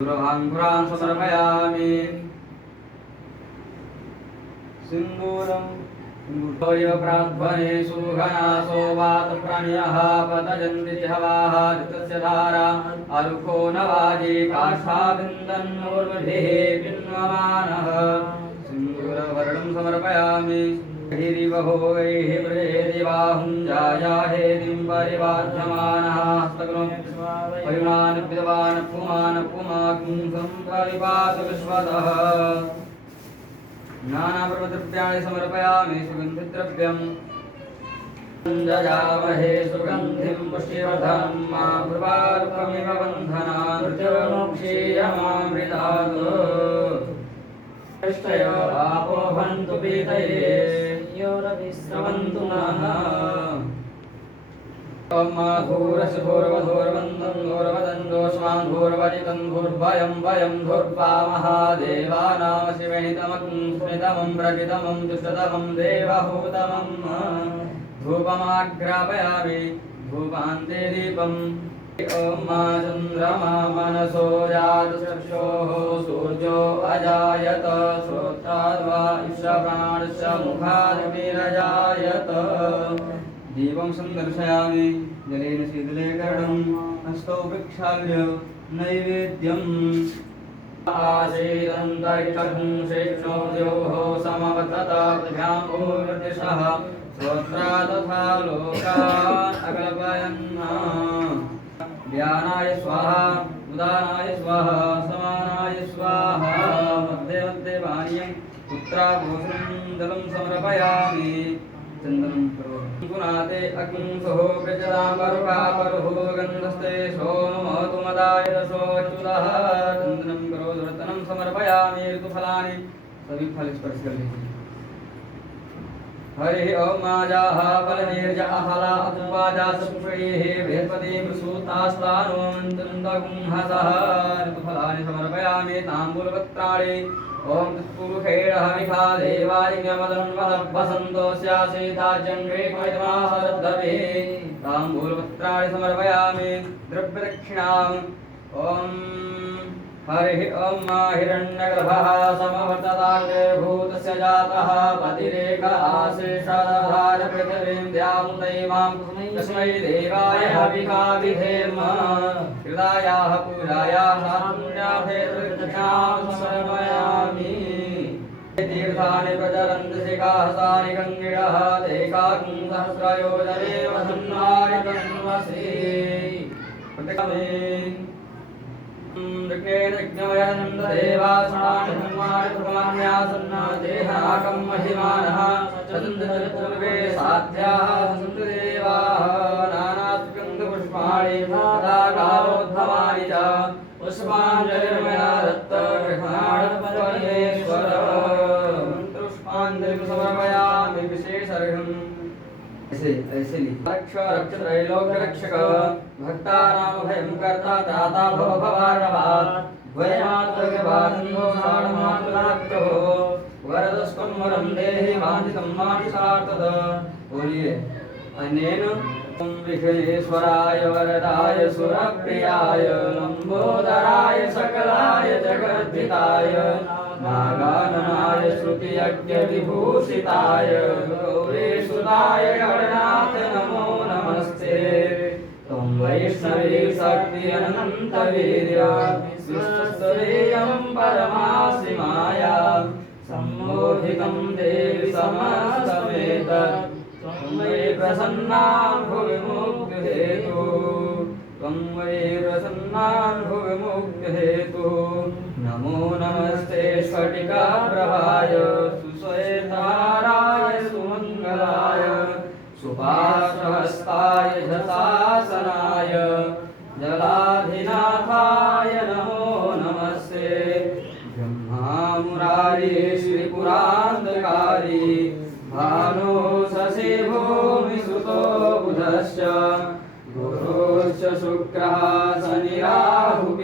अंकुरान् समर्पयामि सिन्दूरं सिन्दूरयो प्राध्वने सुघनासो वातप्राणियः पतजन्ति हवाः ऋतस्य धारा अरुको नवाजी काष्ठाबिन्दन्नूर्मभिः पिन्वमानः सिन्दूरवर्णं समर्पयामि हिरिवभोगैः प्रजेदिवाहुं जायाहेदिं परिवाध्यमानः हस्तग्नं परिमान् विद्वान् पुमान् पुमाग्ं सम्परिपातु विश्वतः नानाप्रद्रव्याणि समर्पयामि सुगन्धिद्रव्यम् जयामहे सुगन्धिं पुष्टिवर्धनं मा कृपारुकमिव बन्धनान् मृत्युर्मुक्षीयमामृतात् इष्टयो आपो भवन्तु पीतये योरविश्रवन्तु नः धूरवधूर्वन्दं धूर्वदं दोष्मान् धूर्वजितं धूर्भयं भयं धूर्वा महादेवानां शिवहितमं स्मितमं प्रजितमं दुष्टतमं देवहूतमं धूपमाग्रापयामि धूपान्ते दीपम् ॐ मा चन्द्रमा मनसो जातचक्षोः सूर्यो अजायत श्रोत्राद्वा ईश्वराणस्य मुखादविरजायत दीपं सन्दर्शयामि जलेन शीतलीकरणं हस्तौ प्रक्षाल्य नैवेद्यम् आसीदन्तरिक्षं शेषोद्योः समवतताभ्यां भूर्दिशः श्रोत्रा तथा लोकान् अकल्पयन् ध्यानाय स्वाहा उदानाय स्वाहा समानाय स्वाहा मध्ये मध्ये पानीयं पुत्राभूषणं जलं समर्पयामि चन्दनं करोमि पुनाते अग्निंसहो प्रजलामरुकापरुः गन्धस्ते सोममतु मदाय रसोऽच्युतः चन्दनं करोतु रत्नं समर्पयामि ऋतुफलानि सभी फल स्पर्श कर लीजिए हरि ओम माजाः फलनिर्जा फला अत्वाजा सुप्रियः बृहस्पति प्रसूतास्तानुमन्त्रन्दगुंहसः ऋतुफलानि समर्पयामि ताम्बूलपत्राणि ओम तत्पुरुषेणः मिखा देवायज्ञमदन्वसन्तोऽस्यासीताजन्मे मैतमासरद्धवे ताम्बूलपत्राणि समर्पयामि द्रव्यदक्षिणाम् ओम हरि ओम मा हिरण्यगर्भः समवर्तताग्रभूतस्य जातः पतिरेक आशेषाधार पृथिवीं द्यामुदैवां तस्मै देवाय हविषा विधेम हृदायाः पूजायाः सात्पुण्यार्थे दक्षिणां समर्पयामि तीर्थानि प्रचरन्ति शिखाहसानि गङ्गिणः देकाकुं सहस्रयोजने वसन्नानि तन्वसि देहाकं महिमानः चतुर्वे साध्याः सन्तु देवाः नानास्कन्धपुष्पाणि तथा कालोद्भवानि च पुष्पाञ्जलिर्मया दत्तगृहाणपरमेश्वर पुष्पाञ्जलिं समर्पयामि विशेषर्घम् ऐसे रक्ष त्रैलोक्य रक्षक भक्तानां भयं कर्ता त्राता भव भवार्णवात् द्वयमात्रगवादन्धो साढमात्ररक्षो वरदस्त्वं वरं देहि वाञ्छितं मानसार्थद बोलिए अनेन विघ्नेश्वराय वरदाय सुरप्रियाय लंबोदराय सकलाय जगद्धिताय नागाननाय श्रुतियज्ञविभूषिताय गौरीसुताय गणनाथ नमो नमस्ते त्वं वैष्णवी शक्ति अनन्तवीर्य सृष्टस्थलेयं परमासि माया सम्मोहितं देवि समस्तमेत त्वं वै प्रसन्ना भुवि मुक्तिहेतु त्वं वै प्रसन्ना भुवि मुक्तिहेतुः नमो नमस्ते स्फटिकाप्रभाय सुश्वेताराय सुमङ्गलाय सुपाशहस्ताय झसासनाय जलाधिनाथाय नमो नमस्ते ब्रह्मामुरारी श्रीपुरान्तकारी भानो शशि भूमिसुतो बुधश्च गुरुश्च शुक्रः शनिराहुः